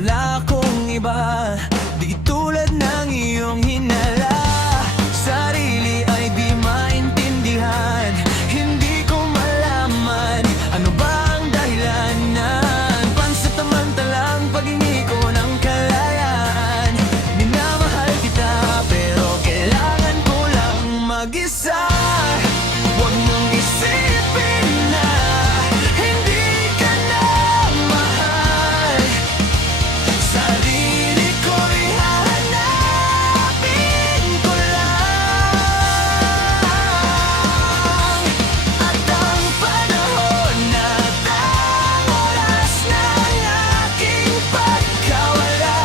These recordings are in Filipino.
wala akong iba, di tulad ng iyong hinala. Sarili ay di maintindihan, hindi ko malaman ano ba ang dahilanan. Pansamantalang paghingi ko ng kalayaan, minamahal kita pero kailangan ko lang mag-isa. Huwag mong isipin na hindi ka na mahal. Sarili ko'y hahanapin ko lang. At ang panahon at ang oras ng aking pagkawala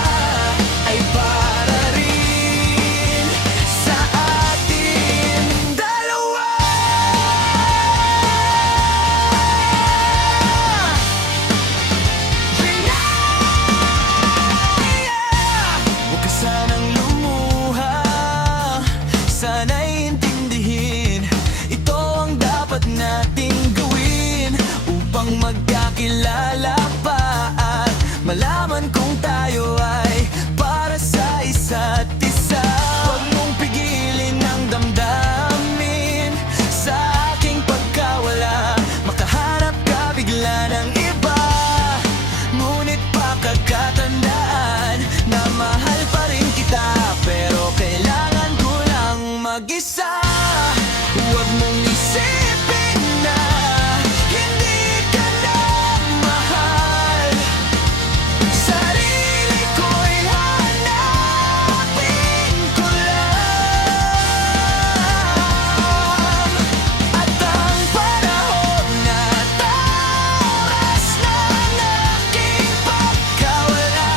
ay para rin sa ating dalawa. Huwag ka sanang lumuha, sana'y intindihin, ito ang dapat nating gawin upang magkakilala pa at malaman kung tayo ay para sa isa't isa. Huwag mong pigilin ang damdamin sa aking pagkawala, makahanap ka bigla ng iba. Ngunit pakakatandaan na mahal pa rin kita, pero kailangan ko lang mag-isa. Huwag mong isipin na hindi ka na mahal. Sarili ko'y hanapin ko lang. At ang panahon at oras ng aking pagkawala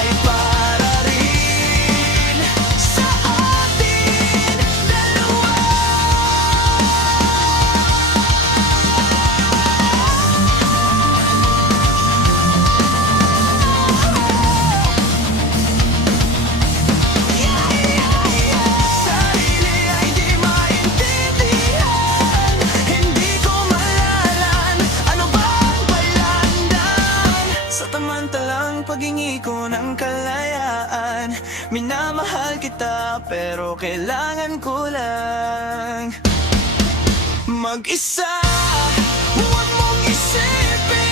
ay para rin sa ating dalawa. Sarili ay di maintindihan, hindi ko malalan ano ba ang palandan. Sa tamantalang paghingi ko ng kalayaan, minamahal kita pero kailangan ko lang mag-isa. Huwag mong isipin